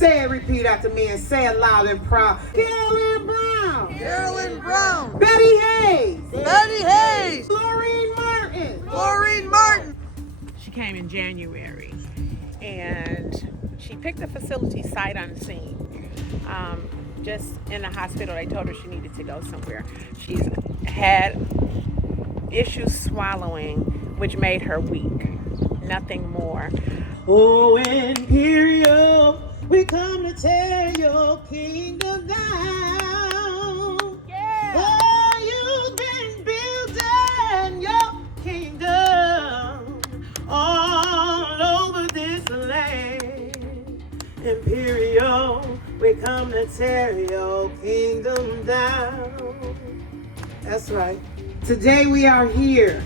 Say it, repeat after me, and say it loud and proud. Carolyn Brown. Carolyn Brown. Betty Hayes. Betty Hayes. Florine Martin. Florine Martin. She came in January, and she picked a facility sight unseen. Just in the hospital, they told her she needed to go somewhere. She's had issues swallowing, which made her weak. Nothing more. Oh, Imperial, we come to tear your kingdom down. Yeah. Oh, you've been building your kingdom all over this land. Imperial, we come to tear your kingdom down. That's right. Today we are here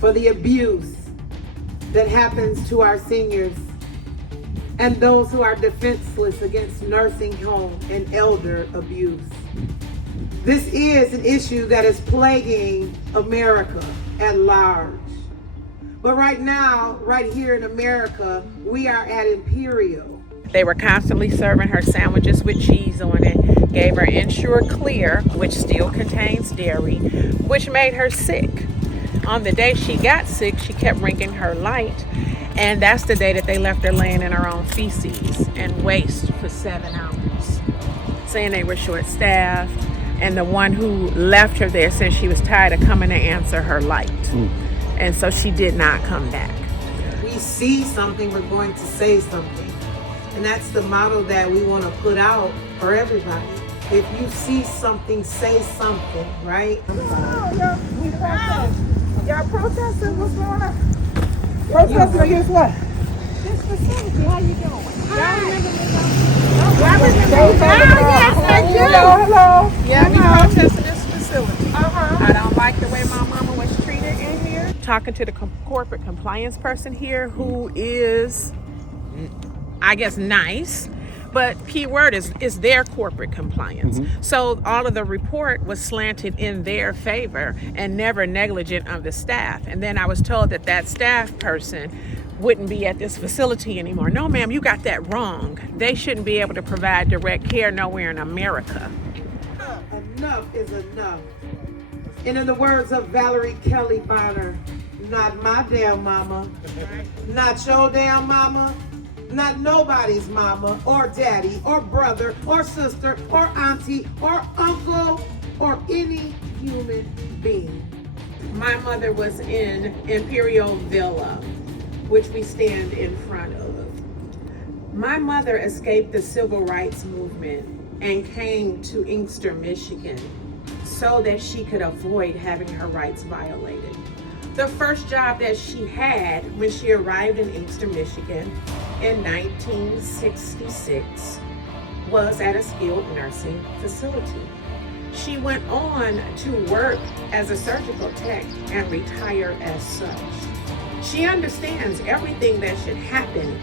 for the abuse that happens to our seniors and those who are defenseless against nursing home and elder abuse. This is an issue that is plaguing America at large. But right now, right here in America, we are at Imperial. They were constantly serving her sandwiches with cheese on it, gave her Ensure Clear, which still contains dairy, which made her sick. On the day she got sick, she kept ringing her light, and that's the day that they left her laying in her own feces and waste for 7 hours, saying they were short-staffed, and the one who left her there said she was tired of coming to answer her light. And so she did not come back. We see something, we're going to say something. And that's the motto that we want to put out for everybody. If you see something, say something, right? Y'all protesting? What's going on? Protesting against what? This facility. How you doing? Y'all remember this? Yes, I do. Hello. Yeah, we protesting this facility. I don't like the way my mama was treated in here. Talking to the corporate compliance person here, who is, I guess, nice, but key word is their corporate compliance. So all of the report was slanted in their favor and never negligent of the staff. And then I was told that that staff person wouldn't be at this facility anymore. No, ma'am, you got that wrong. They shouldn't be able to provide direct care nowhere in America. Enough is enough. And in the words of Valerie Kelly Bonner, not my damn mama, not your damn mama, not nobody's mama or daddy or brother or sister or auntie or uncle or any human being. My mother was in Imperial Villa, which we stand in front of. My mother escaped the civil rights movement and came to Inkster, Michigan, so that she could avoid having her rights violated. The first job that she had when she arrived in Inkster, Michigan in 1966 was at a skilled nursing facility. She went on to work as a surgical tech and retire as such. She understands everything that should happen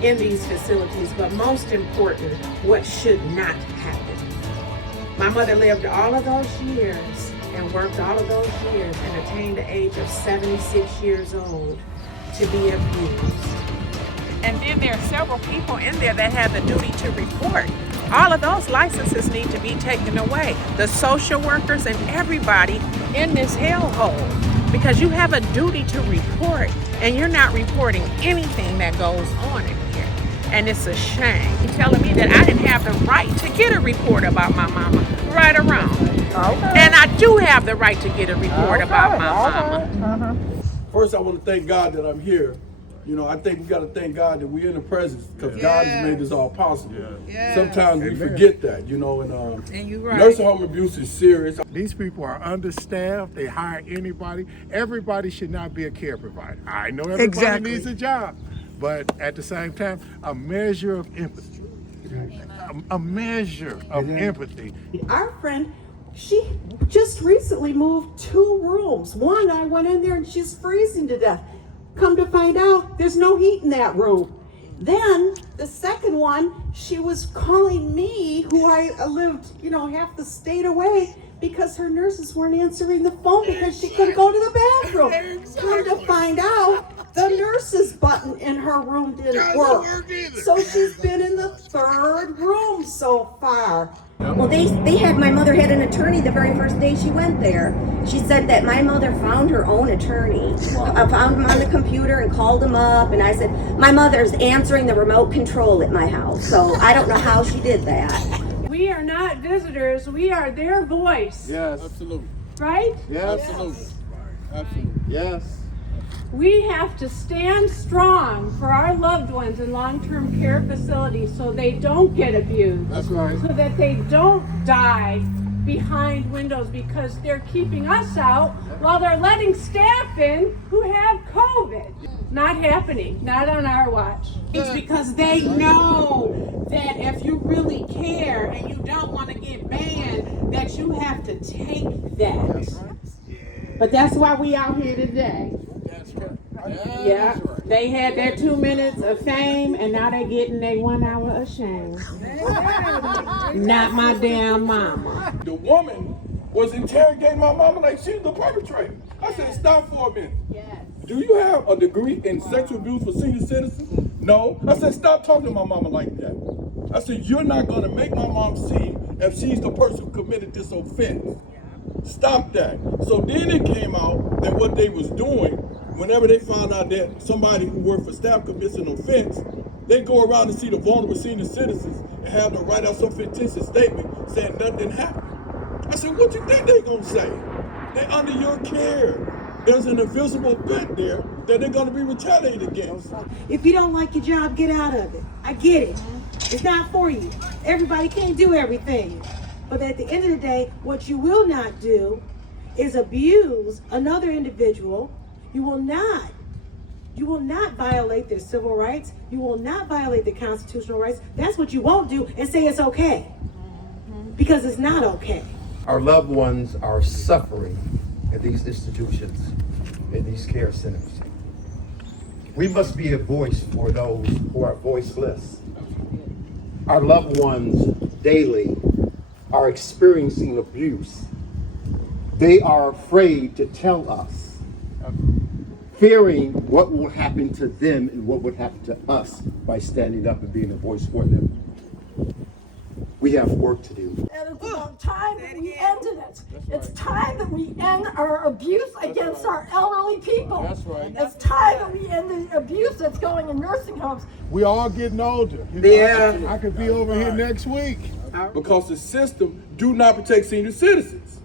in these facilities, but most important, what should not happen. My mother lived all of those years and worked all of those years and attained the age of 76 years old to be abused. And then there are several people in there that have the duty to report. All of those licenses need to be taken away. The social workers and everybody in this hellhole, because you have a duty to report and you're not reporting anything that goes on in here. And it's a shame. You're telling me that I didn't have the right to get a report about my mama, right or wrong. Okay. And I do have the right to get a report about my mama. First, I want to thank God that I'm here. You know, I think we got to thank God that we're in the presence because God has made this all possible. Sometimes we forget that, you know, and you're right. nursing home abuse is serious. These people are understaffed. They hire anybody. Everybody should not be a care provider. I know everybody needs a job, but at the same time, a measure of empathy. A measure of empathy. Our friend, she just recently moved 2 rooms. One, I went in there and she's freezing to death. Come to find out, there's no heat in that room. Then the second one, she was calling me, who I lived, half the state away, because her nurses weren't answering the phone because she couldn't go to the bathroom. Come to find out, The nurse's button in her room didn't work. So she's been in the 3rd room so far. Well, they had, my mother had an attorney the very first day she went there. She said that my mother found her own attorney. I found him on the computer and called him up, and I said, my mother's answering the remote control at my house, so I don't know how she did that. We are not visitors, we are their voice. Yes. Absolutely. Right? Yes. Absolutely. Absolutely. Yes. We have to stand strong for our loved ones in long-term care facilities so they don't get abused. That's right. So that they don't die behind windows because they're keeping us out while they're letting staff in who have COVID. Not happening, not on our watch. It's because they know that if you really care and you don't want to get banned, that you have to take that. But that's why we out here today. Yeah, they had their 2 minutes of fame and now they getting their 1 hour of shame. Not my damn mama. The woman was interrogating my mama like she's the perpetrator. I said, stop for a minute. Do you have a degree in sexual abuse for senior citizens? No. I said, stop talking to my mama like that. I said, you're not going to make my mom see if she's the person who committed this offense. Stop that. So then it came out that what they was doing, whenever they found out that somebody who worked for staff commits an offense, they go around and see the vulnerable senior citizens and have them write out some fictitious statement saying nothing didn't happen. I said, what you think they gonna say? They're under your care. There's an invisible threat there that they're gonna be retaliated against. If you don't like your job, get out of it. I get it. It's not for you. Everybody can't do everything. But at the end of the day, what you will not do is abuse another individual. You will not violate their civil rights. You will not violate their constitutional rights. That's what you won't do, and say it's okay. Because it's not okay. Our loved ones are suffering in these institutions, in these care centers. We must be a voice for those who are voiceless. Our loved ones daily are experiencing abuse. They are afraid to tell us, fearing what will happen to them and what would happen to us by standing up and being a voice for them. We have work to do. And it's about time that we ended it. It's time that we end our abuse against our elderly people. That's right. It's time that we end the abuse that's going in nursing homes. We all getting older. You know, Yeah. I could be over here next week. Because the system do not protect senior citizens.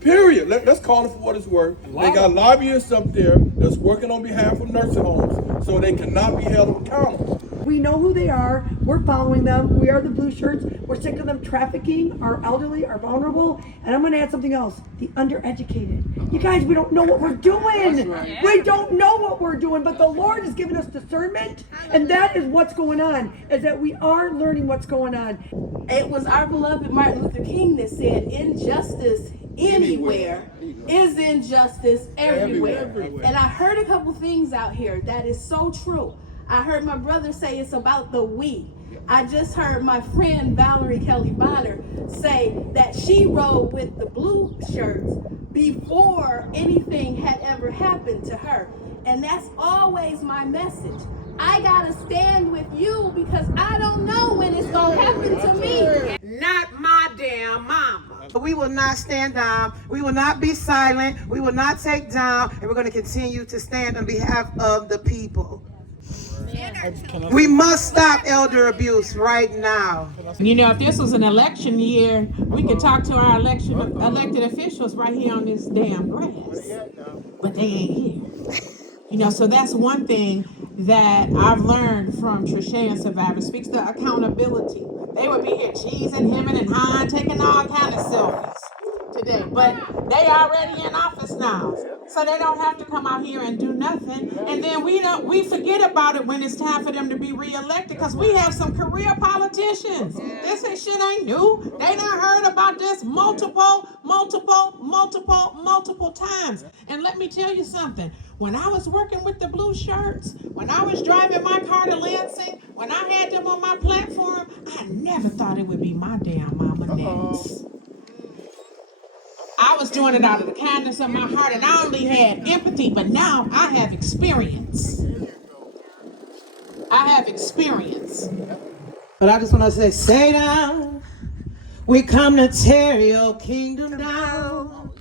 Period. Let's call it for what it's worth. They got lobbyists up there that's working on behalf of nursing homes so they cannot be held accountable. We know who they are. We're following them. We are the blue shirts. We're sick of them trafficking our elderly, our vulnerable. And I'm going to add something else. The undereducated. You guys, we don't know what we're doing. Right. We don't know what we're doing, but the Lord has given us discernment. And that is what's going on, is that we are learning what's going on. It was our beloved Martin Luther King that said, injustice anywhere is injustice everywhere. And I heard a couple things out here that is so true. I heard my brother say it's about the we. I just heard my friend Valerie Kelly Bonner say that she rode with the blue shirts before anything had ever happened to her. And that's always my message. I gotta stand with you because I don't know when it's gonna happen to me. Not my damn mama. We will not stand down. We will not be silent. We will not take down. And we're going to continue to stand on behalf of the people. We must stop elder abuse right now. You know, if this was an election year, we could talk to our elected officials right here on this damn grass. But they ain't here. You know, so that's one thing that I've learned from Trisha and Survivor Speaks, the accountability. They would be here cheesing, hemming, and hawing, taking all kind of selfies today. But they already in office now. So they don't have to come out here and do nothing. And then we forget about it when it's time for them to be reelected because we have some career politicians. This shit ain't new. They done heard about this multiple times. And let me tell you something. When I was working with the blue shirts, when I was driving my car to Lansing, when I had them on my platform, I never thought it would be my damn mama next. I was doing it out of the kindness of my heart, and I only had empathy, but now I have experience. I have experience. But I just want to say, Satan, we come to tear your kingdom down.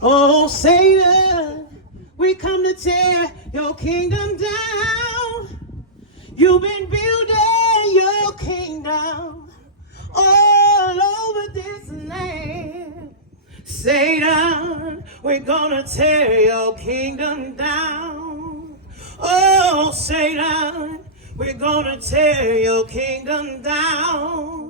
Oh, Satan, we come to tear your kingdom down. You've been building your kingdom all over this land. Satan, we're gonna tear your kingdom down. Oh, Satan, we're gonna tear your kingdom down.